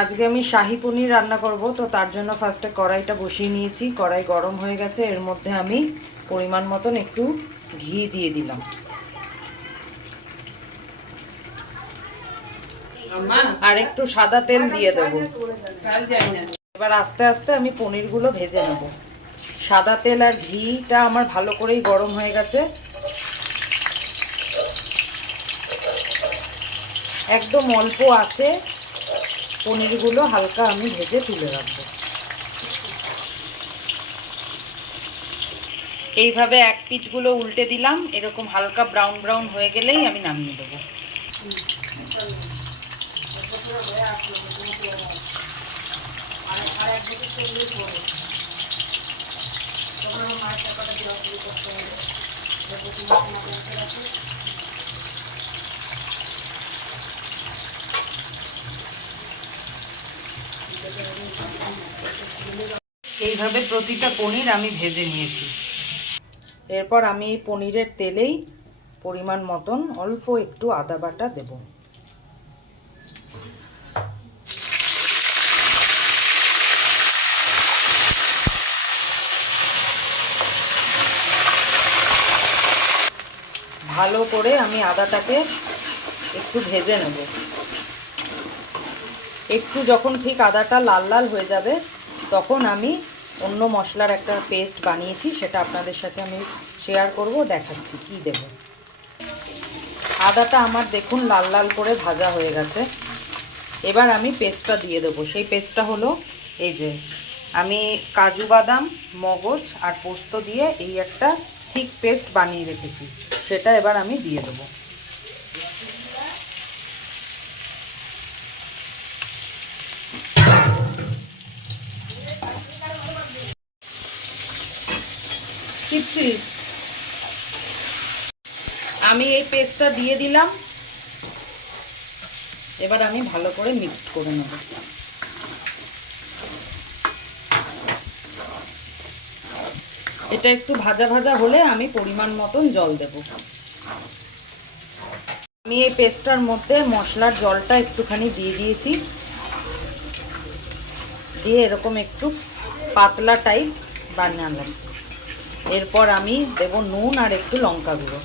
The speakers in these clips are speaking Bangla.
আজকে আমি শাহী পনির রান্না করব, তো তার জন্য ফার্স্টে কড়াইটা বসিয়ে নিয়েছি। কড়াই গরম হয়ে গেছে, এর মধ্যে আমি পরিমাণ মতন একটু ঘি দিয়ে দিলাম। আর একটু সাদা তেল দিয়ে দেবো। এবার আস্তে আস্তে আমি পনিরগুলো ভেজে নেব। সাদা তেল আর ঘিটা আমার ভালো করেই গরম হয়ে গেছে। একদম অল্প আছে পনিরগুলো হালকা আমি ভেজে তুলে রাখবো। এইভাবে এক পিঠগুলো উল্টে দিলাম, এরকম হালকা ব্রাউন ব্রাউন হয়ে গেলেই আমি নামিয়ে দেবো। এইভাবে প্রতিটা পনির আমি ভেজে নিয়েছি। এরপর আমি এই পনিরের তেলেই পরিমাণ মতন অল্প একটু আদা বাটা দেব। ভালো করে আমি আদাটাকে একটু ভেজে নেব। একটু যখন ঠিক আদাটা লাল লাল হয়ে যাবে তখন আমি অন্য মশলার একটা পেস্ট বানিয়েছি, সেটা আপনাদের সাথে আমি শেয়ার করব, দেখাচ্ছি কি দেব। আদাটা আমার দেখুন লাল লাল করে ভাজা হয়ে গেছে। এবার আমি পেস্টটা দিয়ে দেবো। সেই পেস্টটা হলো এই যে আমি কাজু বাদাম, মগজ আর পোস্ত দিয়ে এই একটা ঠিক পেস্ট বানিয়ে রেখেছি, সেটা এবার আমি দিয়ে দেবো। আমি এই পেস্টটা দিয়ে দিলাম। এবার আমি ভালো করে মিক্সড করে নেব। এটা একটু ভাজা ভাজা হলে আমি পরিমাণ মতন জল দেব। আমি এই পেস্টটার মধ্যে মশলার জলটা একটুখানি দিয়ে দিয়েছি, দিয়ে এরকম একটু পাতলা টাইপ বানালাম। এরপর আমি দেব নুন আর একটু লঙ্কা গুঁড়ো।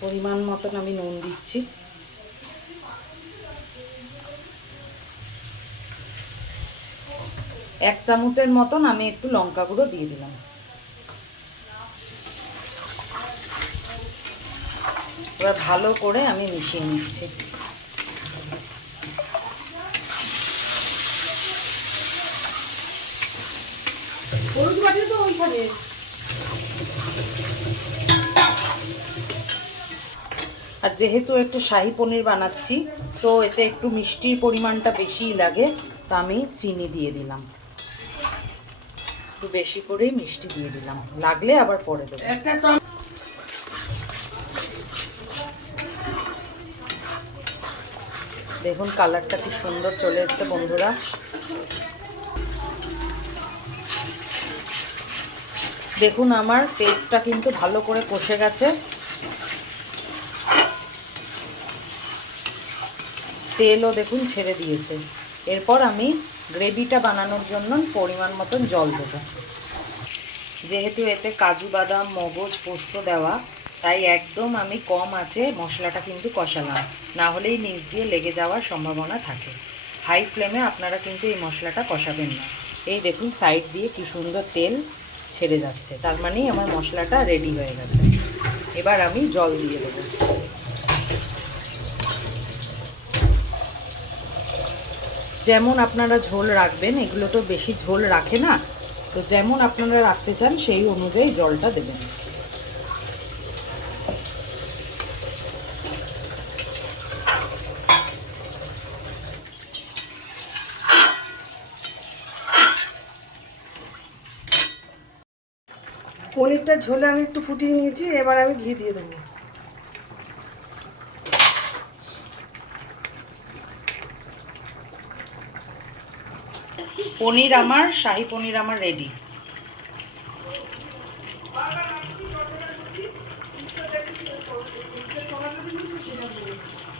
পরিমাণ মতন আমি নুন দিচ্ছি। এক চামচের মতন আমি একটু লঙ্কা গুঁড়ো দিয়ে দিলাম। এবার ভালো করে আমি মিশিয়ে নিচ্ছি। আর যেহেতু একটু শাহী পনির বানাচ্ছি, তো এতে একটু মিষ্টির পরিমাণটা বেশিই লাগে, তো আমি চিনি দিয়ে দিলাম। একটু বেশি করেই মিষ্টি দিয়ে দিলাম, লাগলে আবার পরে দেবো। দেখুন কালারটা কি সুন্দর চলে এসছে বন্ধুরা। দেখুন আমার পেস্টটা কিন্তু ভালো করে কষে গেছে, তেলও দেখুন ছেড়ে দিয়েছে। এরপর আমি গ্রেভিটা বানানোর জন্য পরিমাণ মতন জল দেবো। যেহেতু এতে কাজু বাদাম, মগজ, পোস্ত দেওয়া, তাই একদম আমি কম আঁচে মশলাটা কিন্তু কষালাম, না হলেই নিচ দিয়ে লেগে যাওয়ার সম্ভাবনা থাকে। হাই ফ্লেমে আপনারা কিন্তু এই মশলাটা কষাবেন না। এই দেখুন সাইড দিয়ে কি সুন্দর তেল ছেড়ে যাচ্ছে, তার মানেই আমার মশলাটা রেডি হয়ে গেছে। এবার আমি জল দিয়ে দেবো। যেমন আপনারা ঝোল রাখবেন, এগুলো তো বেশি ঝোল রাখে না, তো যেমন আপনারা রাখতে চান সেই অনুযায়ী জলটা দেবেন। পনিরটা ঝোলে আমি একটু ফুটিয়ে নিয়েছি, এবার আমি ঘি দিয়ে দেবো। পনির আমার, শাহী পনির আমার রেডি। সেটা বলে দেবো।